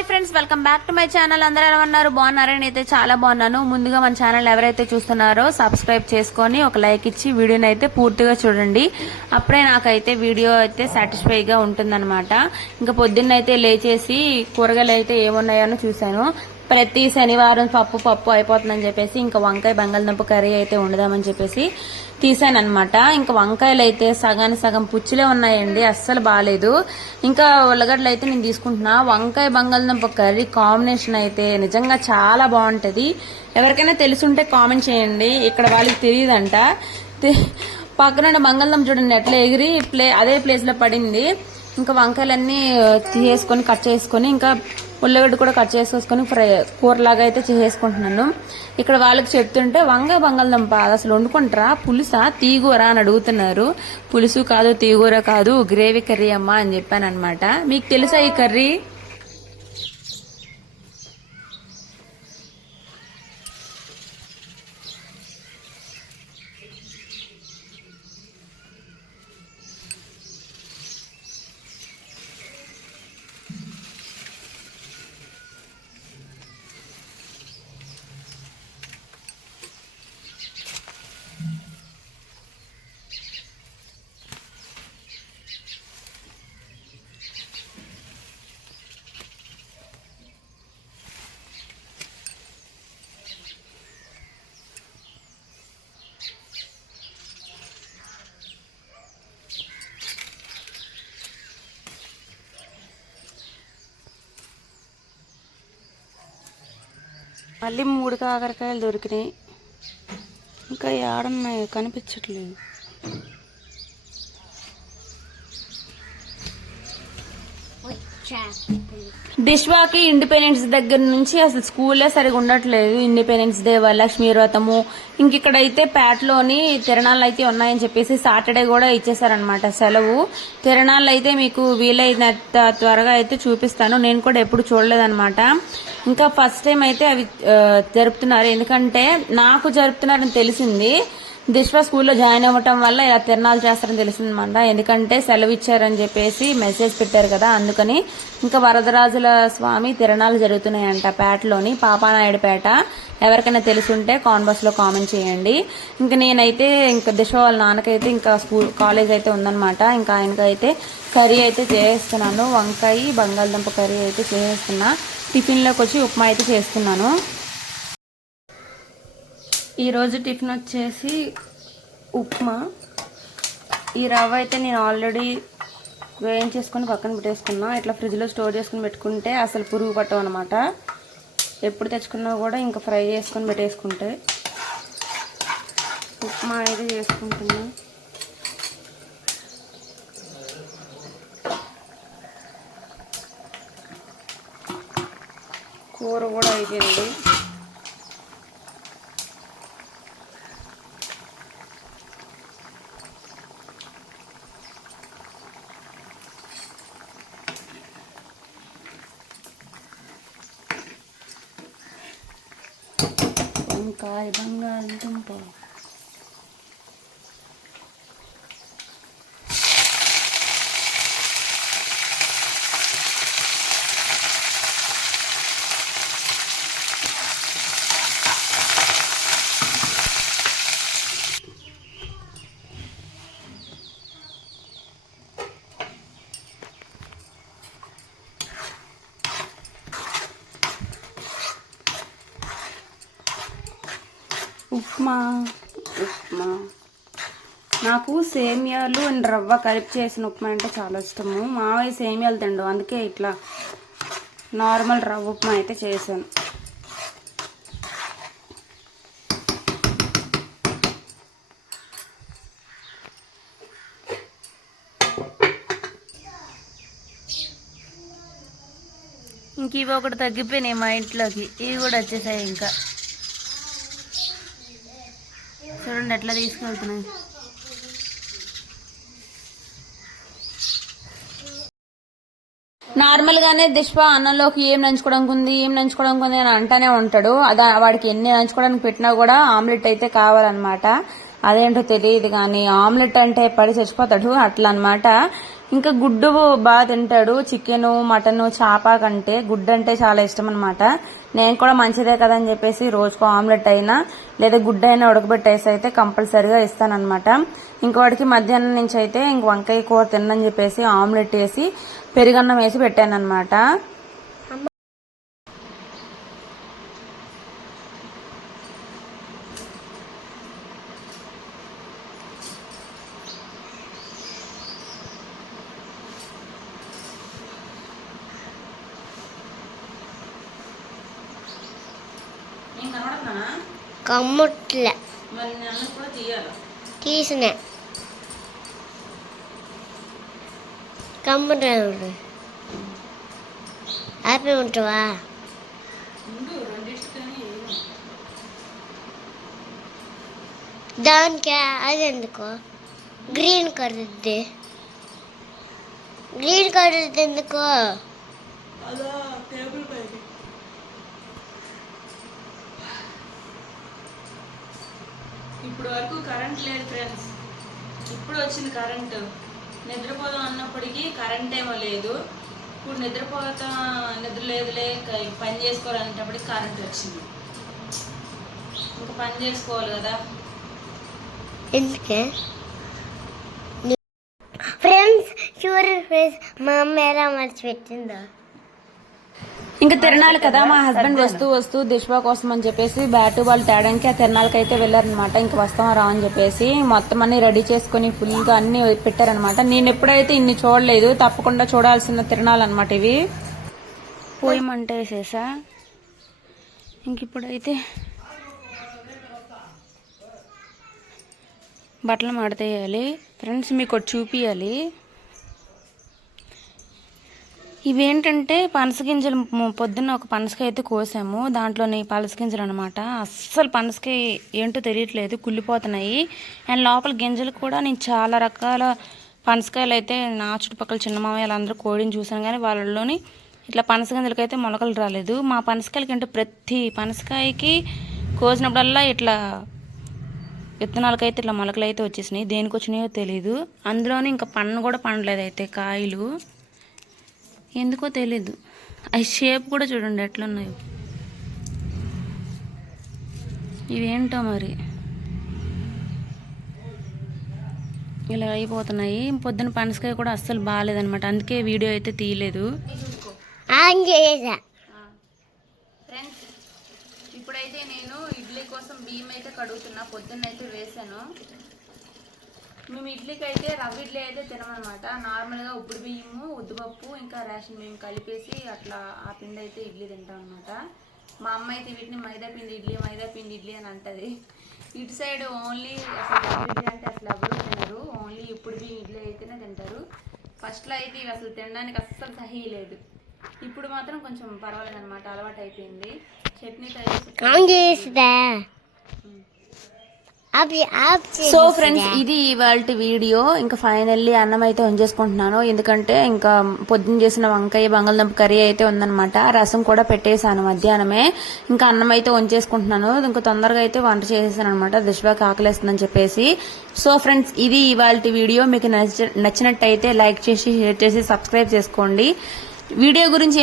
Hi friends welcome back to my channel. అందరూ ఎలా ఉన్నారు? బాగున్నారా? నేనైతే చాలా బాగున్నాను. ముందుగా మన ఛానల్ ఎవరైతే చూస్తున్నారో సబ్స్క్రైబ్ చేసుకొని ఒక లైక్ ఇచ్చి వీడియోని అయితే పూర్తిగా చూడండి. అప్పుడే నాకైతే వీడియో అయితే సాటిస్ఫైగా ఉంటుందన్నమాట. ఇంకా పొద్దున్న అయితే లేచేసి కూరగాయలు అయితే ఏమున్నాయో చూశాను. ప్రతి శనివారం పప్పు పప్పు అయిపోతుందని చెప్పేసి ఇంకా వంకాయ బంగాళదుంప కర్రీ అయితే ఉండదామని చెప్పేసి తీసాను అనమాట ఇంకా వంకాయలు అయితే సగాని సగం పుచ్చులే ఉన్నాయండి అస్సలు బాగాలేదు ఇంకా ఉల్లగడ్డలు అయితే నేను తీసుకుంటున్నా. వంకాయ బంగాళదుంప కర్రీ కాంబినేషన్ అయితే నిజంగా చాలా బాగుంటుంది. ఎవరికైనా తెలుసుంటే కామెంట్ చేయండి. ఇక్కడ వాళ్ళకి తెలియదంట. పక్కన బంగాళదుంప చూడండి ఎట్లా ఎగిరి ప్లే అదే ప్లేస్లో పడింది. ఇంకా వంకాయలన్నీ తీసుకొని కట్ చేసుకొని ఇంకా ఉల్లిగడ్డ కూడా కట్ చేసుకొని ఫ్రై కూరలాగా అయితే చేసుకుంటున్నాను ఇక్కడ వాళ్ళకి చెప్తుంటే వంగ బంగాళదుంప అది అసలు వండుకుంటారా? పులుసా? తీగూర అని అడుగుతున్నారు. పులుసు కాదు తీగూర కాదు గ్రేవీ కర్రీ అమ్మా అని చెప్పాను అనమాట మీకు తెలుసా ఈ కర్రీ? మళ్ళీ మూడు కాకరకాయలు దొరికినాయి. ఇంకా ఏడున్నాయి కనిపించట్లేదు. దిశ్వాకి ఇండిపెండెన్స్ దగ్గర నుంచి అసలు స్కూలే సరిగా ఉండట్లేదు. ఇండిపెండెన్స్ డే వరలక్ష్మి వ్రతము. ఇంక ఇక్కడైతే ప్యాట్లోని తిరణాలు అయితే ఉన్నాయని చెప్పేసి సాటర్డే కూడా ఇచ్చేసారనమాట సెలవు. తిరణాలు అయితే మీకు వీలైనంత త్వరగా అయితే చూపిస్తాను. నేను కూడా ఎప్పుడు చూడలేదన్నమాట. ఇంకా ఫస్ట్ టైం అయితే అవి జరుపుతున్నారు. ఎందుకంటే నాకు జరుపుతున్నారని తెలిసింది. దిశ్వ స్కూల్లో జాయిన్ అవ్వటం వల్ల ఇలా తిరణాలు చేస్తారని తెలిసిందనమాట. ఎందుకంటే సెలవు ఇచ్చారని చెప్పేసి మెసేజ్ పెట్టారు కదా అందుకని ఇంకా వరదరాజుల స్వామి తిరణాలు జరుగుతున్నాయంట పేటలోని పాపానాయుడుపేట. ఎవరికైనా తెలుసుంటే కాన్బస్లో కామెంట్ చేయండి. ఇంకా నేనైతే ఇంకా దిశ వాళ్ళ నాన్నకైతే ఇంకా స్కూల్ కాలేజ్ అయితే ఉందనమాట. ఇంకా ఆయనకైతే కర్రీ అయితే చేస్తున్నాను. వంకాయ బంగాళదుంప కర్రీ అయితే చేస్తున్నా. టిఫిన్లోకి వచ్చి ఉప్మా అయితే చేస్తున్నాను. ఈరోజు టిఫిన్ వచ్చేసి ఉప్మా. ఈ రవ్వ అయితే నేను ఆల్రెడీ వేయించేసుకొని పక్కన పెట్టేసుకున్నా. ఇట్లా ఫ్రిడ్జ్లో స్టోర్ చేసుకుని పెట్టుకుంటే అసలు పురుగు పట్టం అనమాట ఎప్పుడు తెచ్చుకున్నా కూడా ఇంకా ఫ్రై చేసుకొని పెట్టేసుకుంటే. ఉప్మా అయితే చేసుకుంటున్నా. కూర కూడా అయిపోయింది. వంకాయ బంగాళదుంప ఉప్మా ఉప్మా నాకు సేమియాలు అండ్ రవ్వ కలిపి చేసిన ఉప్మా అంటే చాలా ఇష్టము. మావయ్య సేమియాలు తిండు. అందుకే ఇట్లా నార్మల్ రవ్వ ఉప్మా అయితే చేశాను. ఇంక ఇవి ఒకటి తగ్గిపోయినాయి మా ఇంట్లోకి. ఇవి కూడా వచ్చేసాయి ఇంకా. చూడండి ఎట్లా తీసుకెళ్తున్నాయి? నార్మల్ గానే అన్నంలోకి ఏం నంచుకోవడానికి ఉంది ఏం నంచుకోవడానికి ఉంది అని అంటానే ఉంటాడు. అదా వాడికి ఎన్ని నంచుకోవడానికి పెట్టినా కూడా ఆమ్లెట్ అయితే కావాలన్నమాట. అదేంటో తెలియదు కానీ ఆమ్లెట్ అంటే పడి చచ్చిపోతాడు అట్లా అన్నమాట ఇంకా గుడ్డు బాగా తింటాడు. చికెను మటను చేప కంటే గుడ్డు అంటే చాలా ఇష్టం అనమాట నేను కూడా మంచిదే కదా అని చెప్పేసి రోజుకు ఆమ్లెట్ అయినా లేదా గుడ్డ అయినా ఉడకబెట్టేసి అయితే కంపల్సరిగా ఇస్తానమాట ఇంకోటికి మధ్యాహ్నం నుంచి అయితే ఇంక వంకాయ కూర తిన్నని చెప్పేసి ఆమ్లెట్ వేసి పెరుగన్నం వేసి పెట్టాను అనమాట కమ్ముట్లే మరి కూడా తీయాలి తీసిన కమ్ముడు హ్యాపీ ఉంటావా దానికి అది ఎందుకు గ్రీన్ కలర్ది గ్రీన్ కలర్ది ఎందుకు ఇప్పుడు వరకు కరెంట్ లేదు ఫ్రెండ్స్ ఇప్పుడు వచ్చింది కరెంటు నిద్రపోదాం అన్నప్పటికీ కరెంట్ ఏమో లేదు. ఇప్పుడు నిద్రపోతా నిద్ర లేదులే పని చేసుకోవాలనేటప్పటికి కరెంట్ వచ్చింది. ఇంకా పని చేసుకోవాలి కదా. ఎందుకే? ఫ్రెండ్స్ చూడు ఫ్రెండ్స్ మా అమ్మ ఎలా మర్చిపెట్టిందా ఇంకా తిరణాలు కదా మా హస్బెండ్ వస్తూ వస్తూ దిష్వా కోసం అని చెప్పేసి బ్యాటు బాల్ తేడానికి ఆ తిరణాలకి అయితే వెళ్ళారనమాట ఇంక వస్తామా రా అని చెప్పేసి మొత్తం అన్ని రెడీ చేసుకుని ఫుల్గా అన్ని పెట్టారనమాట నేను ఎప్పుడైతే ఇన్ని చూడలేదు తప్పకుండా చూడాల్సిన తిరణాలు అనమాట ఇవి. పోయి వేసేసా? ఇంక ఇప్పుడైతే బట్టలు మడతేయాలి. ఫ్రెండ్స్ మీకు ఒకటి ఇవేంటంటే పనస గింజలు పొద్దున్న ఒక పనసకాయ అయితే కోసాము. దాంట్లోని పనస గింజలు అనమాట అస్సలు పనసకాయ ఏంటో తెలియట్లేదు కుళ్ళిపోతున్నాయి. అండ్ లోపల గింజలు కూడా నేను చాలా రకాల పనసకాయలు అయితే నా చుట్టుపక్కల చిన్న మామయ్యలు అందరూ కోడిని చూసాను కానీ వాళ్ళలోని ఇట్లా పనస గింజలకి అయితే మొలకలు రాలేదు. మా పనసకాయలకి అంటే ప్రతి పనసకాయకి కోసినప్పుడల్లా ఇట్లా విత్తనాలకైతే ఇట్లా మొలకలు అయితే వచ్చేసినాయి. దేనికి వచ్చినాయో తెలీదు. అందులోనే ఇంకా పండు కూడా పండలేదు అయితే కాయలు. ఎందుకో తెలీదు. అవి షేప్ కూడా చూడండి ఎట్లున్నాయో. ఇవేంటో మరి? ఇలా అయిపోతున్నాయి. పొద్దున పనసకాయ కూడా అస్సలు బాగాలేదనమాట అందుకే వీడియో అయితే తీయలేదు. ఫ్రెండ్స్ ఇప్పుడైతే నేను ఇడ్లీ కోసం బియ్యం అయితే కడుగుతున్నా. పొద్దున్న అయితే వేసాను. మేము ఇడ్లీకి అయితే రవ్వ ఇడ్లీ అయితే తినమన్నమాట. నార్మల్గా ఉప్పుడు బియ్యము ఉద్దుపప్పు ఇంకా రేషన్ బియ్యం కలిపేసి అట్లా ఆ పిండి అయితే ఇడ్లీ తింటాం అనమాట మా అమ్మ అయితే వీటిని మైదా పిండి ఇడ్లీ మైదా పిండి ఇడ్లీ అని అంటది. ఇటు సైడ్ ఓన్లీ అసలు రవ్వ ఇడ్లీ అంటే అసలు ఎవరు తినరు. ఓన్లీ ఇప్పుడు బియ్యం ఇడ్లీ అయితేనే తింటారు. ఫస్ట్లో అయితే ఇవి అసలు తినడానికి అస్సలు సహీ లేదు. ఇప్పుడు మాత్రం కొంచెం పర్వాలేదు అనమాట అలవాటు అయిపోయింది చట్నీ తయారు సో ఫ్రెండ్స్ ఇది ఇవాళ వీడియో. ఇంకా ఫైనల్లీ అన్నం అయితే వంచేసుకుంటున్నాను. ఎందుకంటే ఇంకా పొద్దున్న చేసిన వంకాయ బంగాళదుంప కర్రీ అయితే ఉందన్నమాట. రసం కూడా పెట్టేశాను మధ్యాహ్నమే. ఇంకా అన్నం అయితే వంచేసుకుంటున్నాను. ఇంకా తొందరగా అయితే వంట చేసేసాను అనమాట దిష్వాకి ఆకలేస్తుందని చెప్పేసి. సో ఫ్రెండ్స్ ఇది ఇవాళ వీడియో. మీకు నచ్చ నచ్చినట్టయితే లైక్ చేసి షేర్ చేసి సబ్స్క్రైబ్ చేసుకోండి. వీడియో గురించి